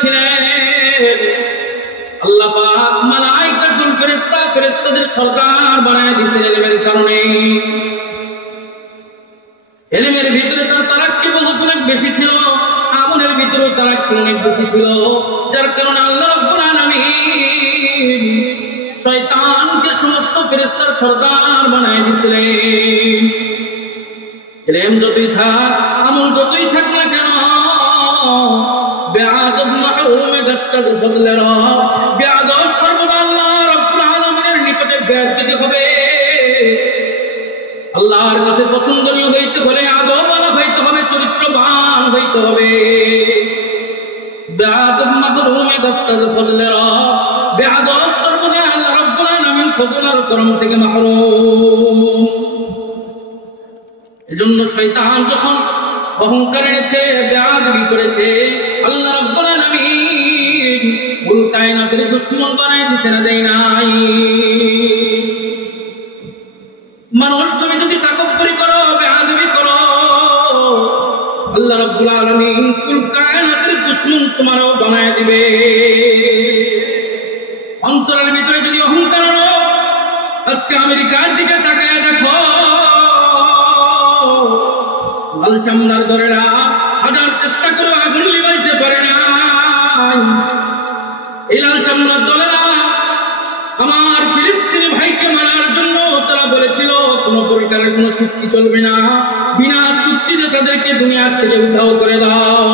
ছিলেন আল্লাহ পাক মালায়েকাতুল ফেরেশতা ফেরেশতাদের সরদার বানায় দিয়েছেন ইলমের কারণে। ইলমের ভিতরে তার তারাক্কি বহুত অনেক বেশি ছিল, আমলের ভিতরে তারাক্কি অনেক বেশি ছিল, যার কারণে আল্লাহ রাব্বুল আলামিন শয়তানকে সমস্ত ফেরেশতার সরদার বানায় দিয়েছিলেন। ইলম যতই থাক, আমল যতই থাক না কেন, বেয়াদব মাহরুমে দশটা ফজলের বেয়াদব সর্বদা আল্লাহ রাব্বুল আলামিনের নিকটে বেয়াদবি হবে। আল্লাহর কাছে পছন্দনীয় হইতে হলে আদবওয়ালা হইতে হবে, চরিত্রবান হইতে হবে। বেয়াদব মাহরুমে দশটা ফজলের বেয়াদব সর্বদা আল্লাহ রাব্বুল আলামিন ফজল আর করম থেকে মাহরুম। এজন্য শয়তান যখন অহংকার এনেছে, বেয়াদবি করেছে, আল্লাহ রাব্বুল আলামিন কুল কায়নাতের দুশমন বানায় দিয়েছে না দেয় নাই? মানুষ তুমি যদি তাকব্বুরি করো, বেয়াদবি করো, আল্লাহ রাব্বুল আলামিন কুল কায়নাতের দুশমন তোমারও বানায় দিবে। অন্তরের ভিতরে যদি অহংকার আনো, আজকে আমেরিকার দিকে তাকায় দেখো, লাল চামড়ার দরেরা হাজার চেষ্টা করে আগুন নিভাইতে পারে না। এই লাল চামড়ার দলেরা আমার ফিলিস্তিনি ভাইকে মারার জন্য তারা বলেছিল কোন প্রকারের কোন চুক্তি চলবে না, বিনা চুক্তিতে তাদেরকে দুনিয়া থেকে উদ্ধার করে দাও।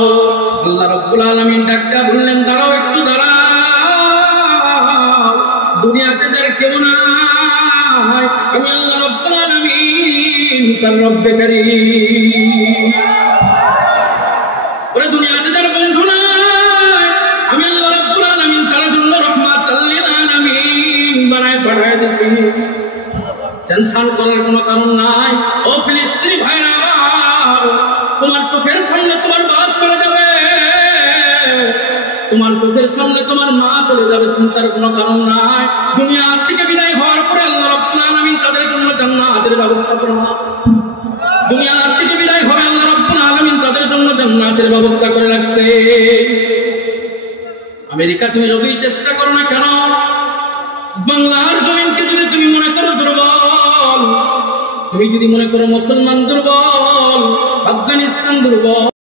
আল্লাহ রাব্বুল আলামিন ডাক্তার বললেন, দাঁড়াও একটু দাঁড়াও, দুনিয়াতে যার কেউ নাই, আমি আল্লাহ রাব্বুল আলামিন তার রব্বে কারীম। ওরে দুনিয়াতে যার বন্ধু নাই, আমি আল্লাহ রাব্বুল আলামিন তার জন্য রাহমাতাল লিল আলামিন বানায় পাঠায় দিয়েছি। টেনশন করার কোনো কারণ নাই। ও ফিলিস্তিনি ভাইরা আমার, তোমার চোখের সামনে তোমার বাপ চলে যাবে, তোমার চোখের সামনে তোমার মা চলে যাবে, চিন্তার কোনো কারণ নাই। দুনিয়া থেকে বিদায় হওয়ার পরে আল্লাহ রাব্বুল আলামিন তাদের জন্য জান্নাতের ব্যবস্থা করেন। দুনিয়া থেকে বিদায় হবে, আল্লাহ রাব্বুল আলামিন তাদের জন্য জান্নাতের ব্যবস্থা করে রাখছে। আমেরিকা তুমি যতই চেষ্টা করো না কেন, বাংলার জমিনকে যদি তুমি মনে করো দুর্বল, তুমি যদি মনে করো মুসলমান দুর্বল, আফগানিস্তান দুর্বল,